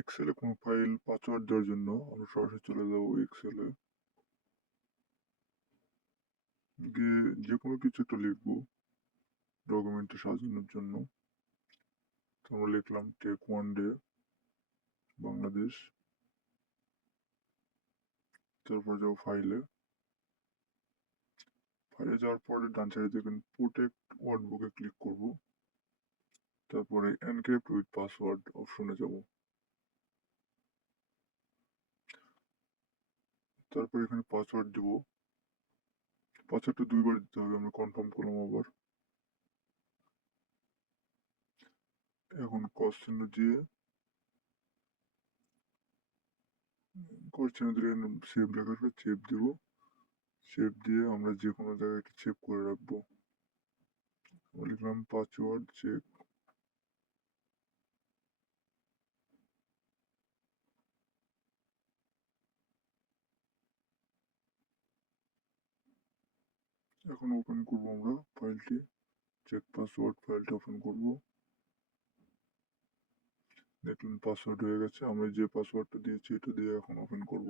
এক্সেলে কোনো file password দেওয়ার জন্য আমরা সরাসরি চলে যাব এক্সেলে, গিয়ে যে কোনো কিছু একটা লিখবো ডকুমেন্টে সাজানোর জন্য। তো আমরা লিখলাম টেক ওয়ান ডে বাংলাদেশ, তারপর যাবো ফাইলে যাওয়ার পরে ডান সাইডে দেখবেন প্রোটেক্ট ওয়ার্ডবুকে ক্লিক করব, তারপরে এনক্রিপ্ট উইথ পাসওয়ার্ড অপশনে যাব, তারপর এখানে পাসওয়ার্ড দিব। পাসওয়ার্ডটা 2বার দিতে হবে, আমরা কনফার্ম করলাম আবার। এখন ক্রস চিহ্ন দিয়ে সেভ লেখার পর সেভ দিব। সেভ দিয়ে আমরা যে কোনো জায়গায় এটা সেভ করে রাখবো। লিখলাম পাসওয়ার্ড চেক। এখন ওপেন করবো আমরা ফাইলটি, চেক পাসওয়ার্ড ফাইলটা ওপেন করব। দেখুন পাসওয়ার্ড হয়ে গেছে, আমরা যে পাসওয়ার্ডটা দিয়েছি এটা দিয়ে এখন ওপেন করব।